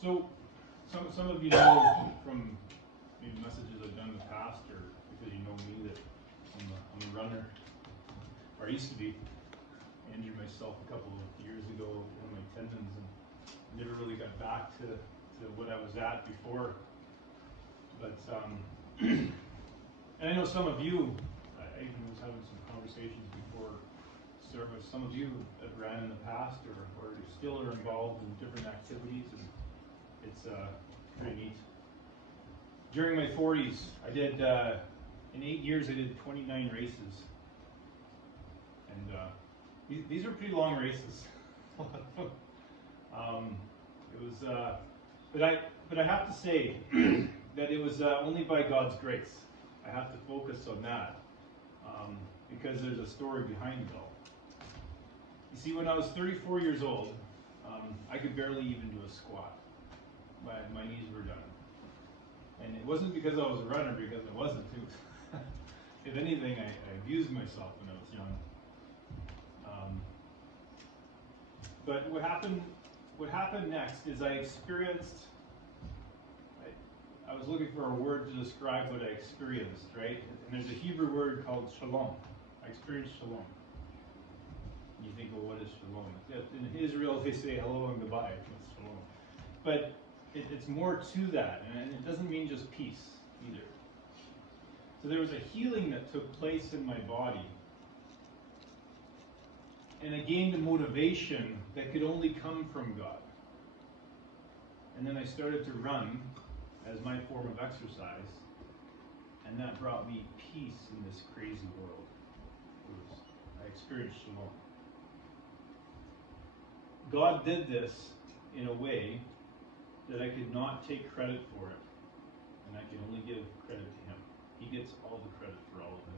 So, some of you know from maybe messages I've done in the past, or because you know me, that I'm a runner, or I used to be. I injured myself a couple of years ago in my tendons and never really got back to what I was at before. But, and I know some of you, I even was having some conversations before service, some of you have ran in the past or still are involved in different activities, and it's pretty neat. During my 40s, I did, in 8 years, I did 29 races. And these are pretty long races. It was, but I have to say that it was only by God's grace. I have to focus on that because there's a story behind it all. You see, when I was 34 years old, I could barely even do a squat. My knees were done. And it wasn't because I was a runner, because I wasn't too. If anything, I abused myself when I was young. But what happened next is I experienced, I was looking for a word to describe what I experienced, right? And there's a Hebrew word called shalom. I experienced shalom. You think, well, what is shalom? In Israel, they say hello and goodbye. That's shalom. But it's more to that, and it doesn't mean just peace either. So there was a healing that took place in my body, and I gained a motivation that could only come from God. And then I started to run as my form of exercise, and that brought me peace in this crazy world. I experienced shalom. God did this in a way that I could not take credit for it, and I can only give credit to Him. He gets all the credit for all of it.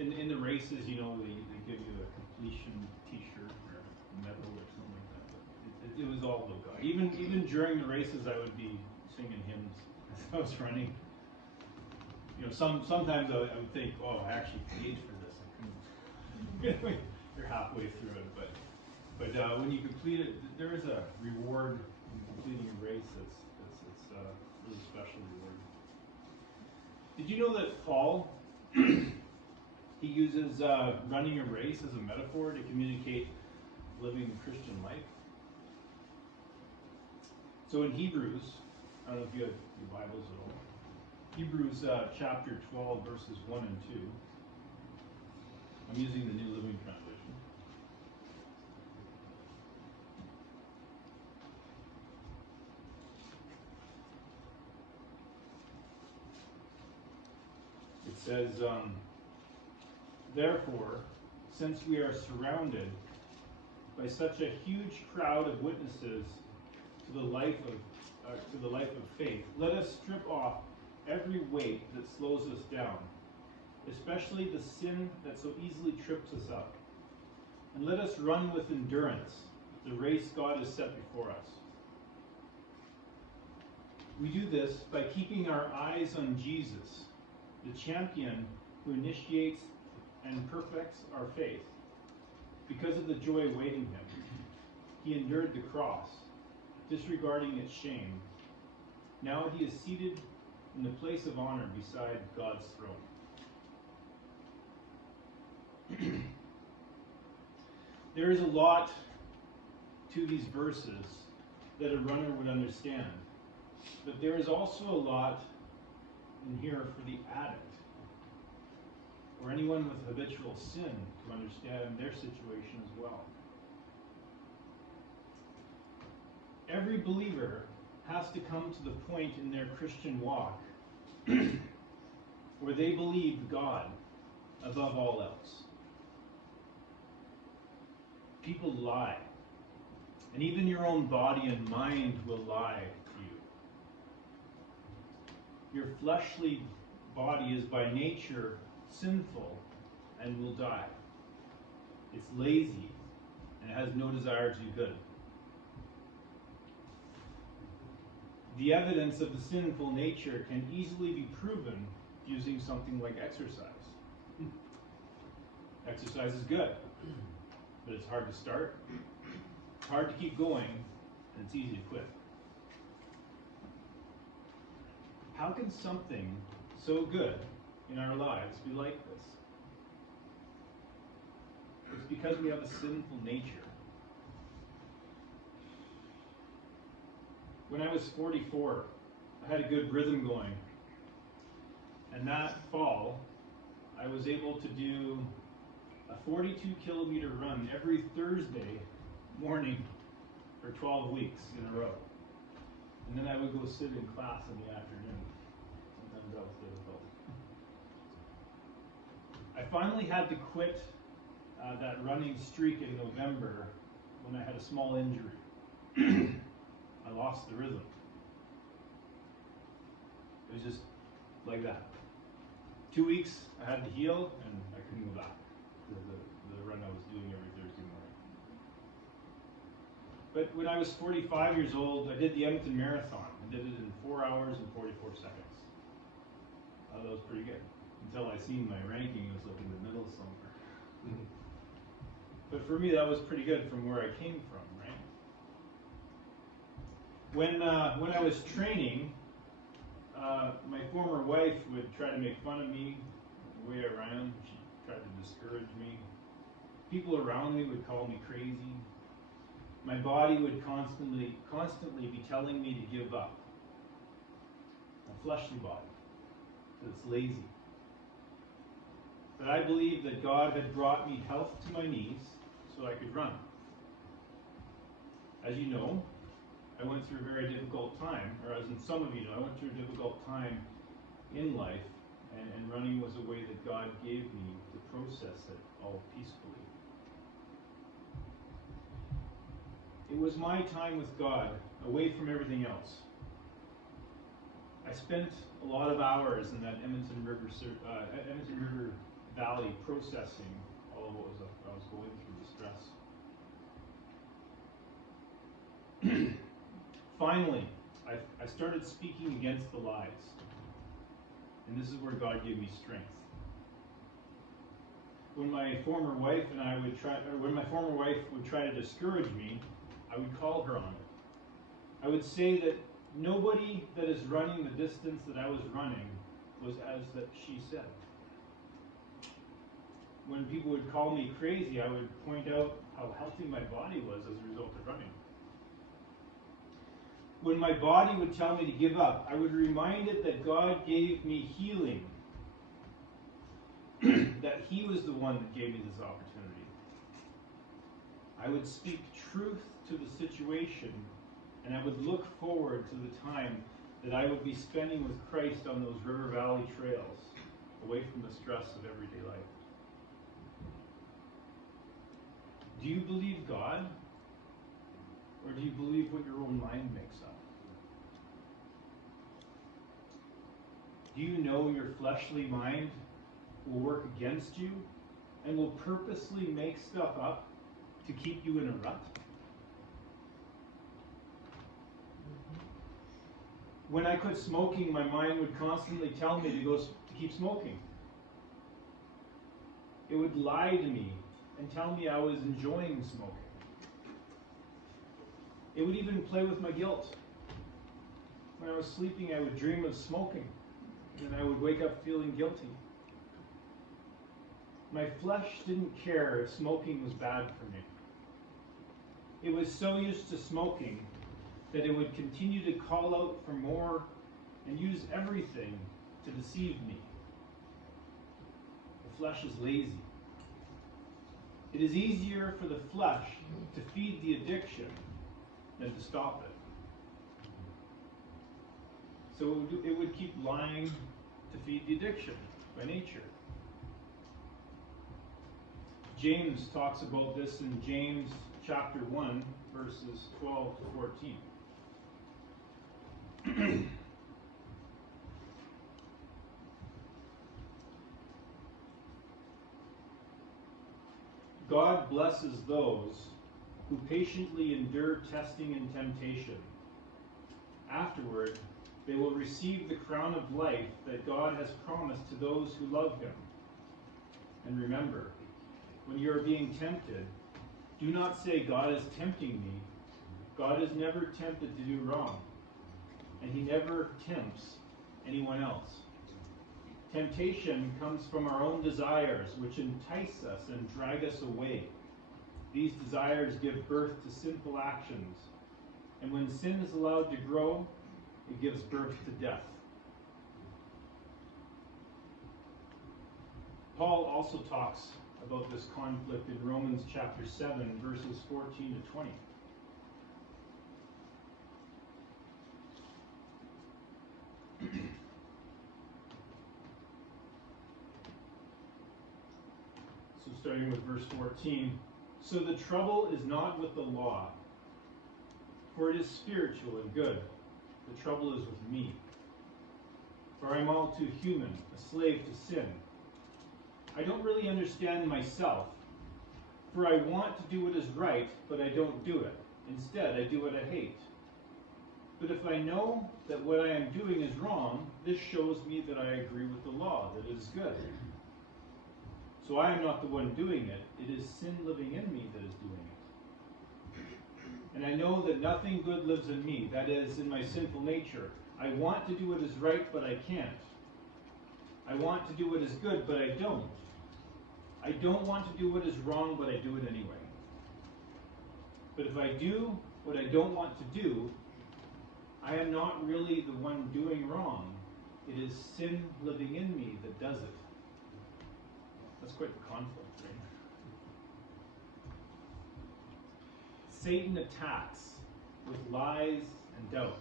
In the races, you know, they give you a completion T-shirt or a medal or something like that. But it was all about God. Even during the races, I would be singing hymns as I was running. You know, sometimes I would think, oh, I actually paid for this. I couldn't. You're halfway through it, but when you complete it, there is a reward in completing a race. It's a really special reward. Did you know that Paul, he uses running a race as a metaphor to communicate living the Christian life? So in Hebrews, I don't know if you have your Bibles at all. Hebrews chapter 12, verses 1 and 2. I'm using the New Living Translation. It says, therefore, since we are surrounded by such a huge crowd of witnesses to the life of faith, let us strip off every weight that slows us down, especially the sin that so easily trips us up, and let us run with endurance the race God has set before us. We do this by keeping our eyes on Jesus, the champion who initiates and perfects our faith. Because of the joy awaiting him, he endured the cross, disregarding its shame. Now he is seated in the place of honor beside God's throne. There is a lot to these verses that a runner would understand, but there is also a lot in here for the addict, or anyone with habitual sin, to understand their situation as well. Every believer has to come to the point in their Christian walk where they believe God above all else. People lie, and even your own body and mind will lie to you. Your fleshly body is by nature sinful and will die. It's lazy and it has no desire to do good. The evidence of the sinful nature can easily be proven using something like exercise. Exercise is good, but it's hard to start, it's hard to keep going, and it's easy to quit. How can something so good in our lives be like this? It's because we have a sinful nature. When I was 44, I had a good rhythm going. And that fall, I was able to do a 42-kilometer run every Thursday morning for 12 weeks in a row. And then I would go sit in class in the afternoon. Sometimes that was difficult. I finally had to quit that running streak in November when I had a small injury. I lost the rhythm. It was just like that. 2 weeks, I had to heal, and I couldn't go back to the run I was doing every Thursday morning. But when I was 45 years old, I did the Edmonton Marathon. I did it in 4 hours and 44 seconds. That was pretty good. Until I seen my ranking, it was like in the middle somewhere. But for me, that was pretty good from where I came from, right? When I was training, my former wife would try to make fun of me the way I ran. She tried to discourage me. People around me would call me crazy. My body would constantly be telling me to give up. A fleshly body, that it's lazy. But I believed that God had brought me health to my knees so I could run. As you know, I went through a very difficult time, or as in some of you know, I went through a difficult time in life, and running was a way that God gave me to process it all peacefully. It was my time with God, away from everything else. I spent a lot of hours in that Edmonton River Valley processing all of what I was going through, the stress. Finally, I started speaking against the lies. And this is where God gave me strength. When my former wife would try to discourage me, I would call her on it. I would say that nobody that is running the distance that I was running was as that she said. When people would call me crazy, I would point out how healthy my body was as a result of running. When my body would tell me to give up, I would remind it that God gave me healing, that He was the one that gave me this opportunity. I would speak truth to the situation, and I would look forward to the time that I would be spending with Christ on those River Valley trails, away from the stress of everyday life. Do you believe God, or do you believe what your own mind makes up? Do you know your fleshly mind will work against you and will purposely make stuff up to keep you in a rut? When I quit smoking, my mind would constantly tell me to keep smoking. It would lie to me and tell me I was enjoying smoking. It would even play with my guilt. When I was sleeping, I would dream of smoking, and I would wake up feeling guilty. My flesh didn't care if smoking was bad for me. It was so used to smoking that it would continue to call out for more and use everything to deceive me. The flesh is lazy. It is easier for the flesh to feed the addiction than to stop it. So it would keep lying to feed the addiction by nature. James talks about this in James chapter 1, verses 12 to 14. God blesses those who patiently endure testing and temptation. Afterward, they will receive the crown of life that God has promised to those who love Him. And remember, when you are being tempted, do not say, God is tempting me. God is never tempted to do wrong, and he never tempts anyone else. Temptation comes from our own desires, which entice us and drag us away. These desires give birth to sinful actions, and when sin is allowed to grow, it gives birth to death. Paul also talks about this conflict in Romans chapter 7, verses 14 to 20. So starting with verse 14. So the trouble is not with the law, for it is spiritual and good. The trouble is with me. For I am all too human, a slave to sin. I don't really understand myself, for I want to do what is right, but I don't do it. Instead, I do what I hate. But if I know that what I am doing is wrong, this shows me that I agree with the law, that it is good. So I am not the one doing it. It is sin living in me that is doing it. And I know that nothing good lives in me, that is, in my sinful nature. I want to do what is right, but I can't. I want to do what is good, but I don't. I don't want to do what is wrong, but I do it anyway. But if I do what I don't want to do, I am not really the one doing wrong. It is sin living in me that does it. That's quite the conflict, right? Satan attacks with lies and doubt.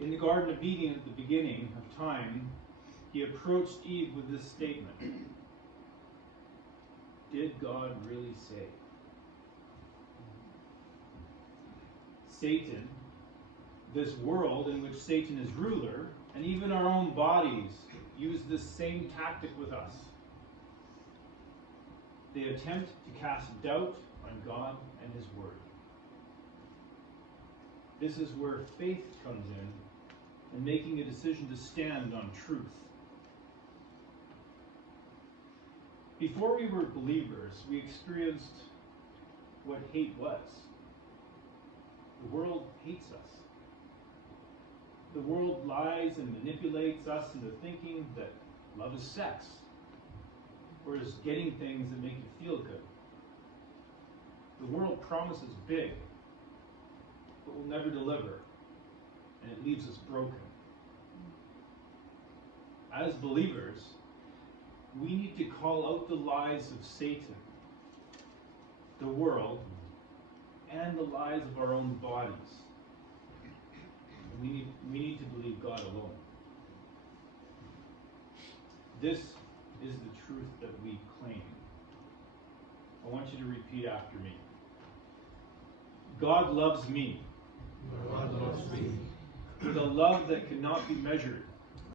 In the Garden of Eden at the beginning of time, he approached Eve with this statement. Did God really say? Satan, this world in which Satan is ruler, and even our own bodies, use this same tactic with us. They attempt to cast doubt on God and his word. This is where faith comes in making a decision to stand on truth. Before we were believers, we experienced what hate was. The world hates us. The world lies and manipulates us into thinking that love is sex, or is getting things that make you feel good. The world promises big, but will never deliver, and it leaves us broken. As believers, we need to call out the lies of Satan, the world, and the lies of our own bodies. And we need to believe God alone. This is the truth that we claim. I want you to repeat after me. God loves me. God loves me. With a love that cannot be measured.